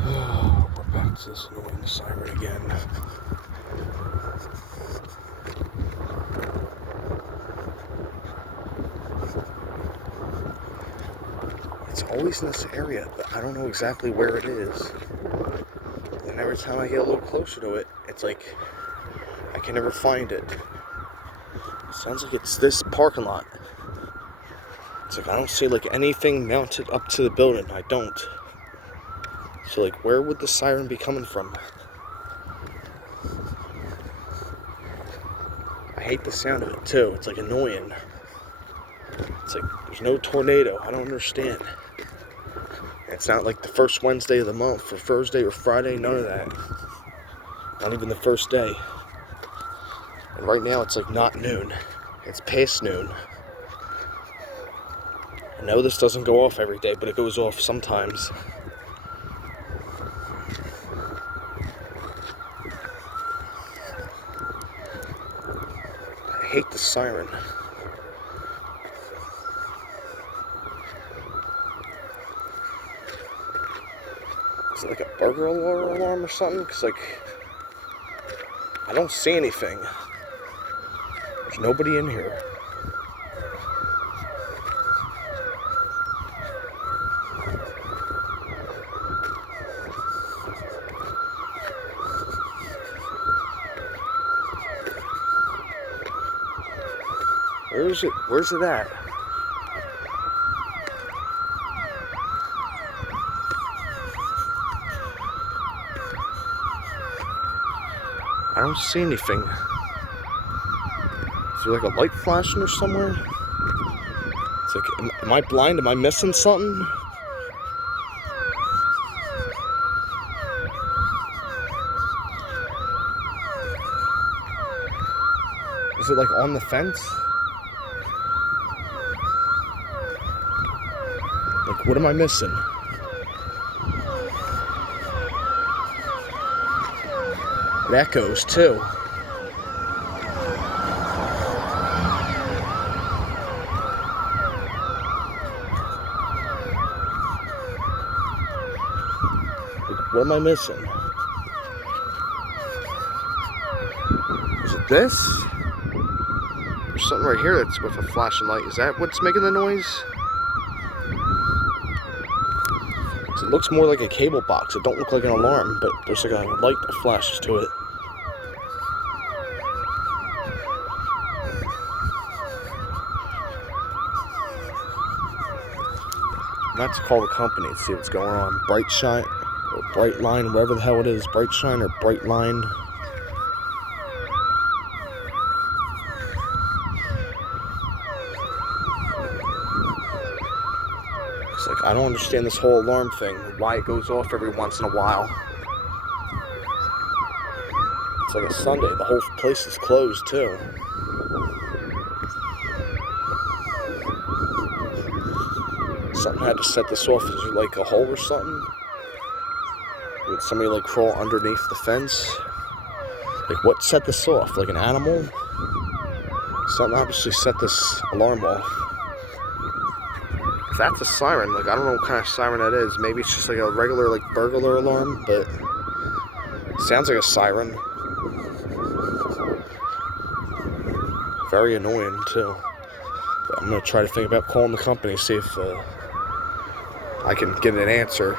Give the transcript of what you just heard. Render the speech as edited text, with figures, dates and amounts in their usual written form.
Oh, we're back to this annoying siren again. It's always in this area, but I don't know exactly where it is. And every time I get a little closer to it, it's like I can never find it. It sounds like it's this parking lot. It's like I don't see like anything mounted up to the building. I don't. So like, where would the siren be coming from? I hate the sound of it too. It's like annoying. It's like there's no tornado. I don't understand. It's not like the first Wednesday of the month or Thursday or Friday. None of that. Not even the first day. And right now it's like not noon. It's past noon. I know this doesn't go off every day, but it goes off sometimes. I hate the siren. Is it like a burglar alarm or something? Because like, I don't see anything. There's nobody in here. Where is it? Where's it at? I don't see anything. Is there like a light flashing or somewhere? It's like, am I blind? Am I missing something? Is it like on the fence? Like, what am I missing? It echoes too. Like, what am I missing? Is it this? There's something right here that's with a flashing light. Is that what's making the noise? It looks more like a cable box. It don't look like an alarm, but there's like a light that flashes to it. I'm about to call the company and see what's going on. Bright Shine, or Bright Line, whatever the hell it is. Bright Shine or Bright Line. It's like, I don't understand this whole alarm thing. Why it goes off every once in a while. It's like a Sunday. The whole place is closed too. Something had to set this off. Is there like a hole or something? Did somebody like crawl underneath the fence? Like, what set this off? Like an animal? Something obviously set this alarm off. If that's a siren, like, I don't know what kind of siren that is. Maybe it's just like a regular like burglar alarm, but it sounds like a siren. Very annoying too. But I'm gonna try to think about calling the company, see if I can get an answer.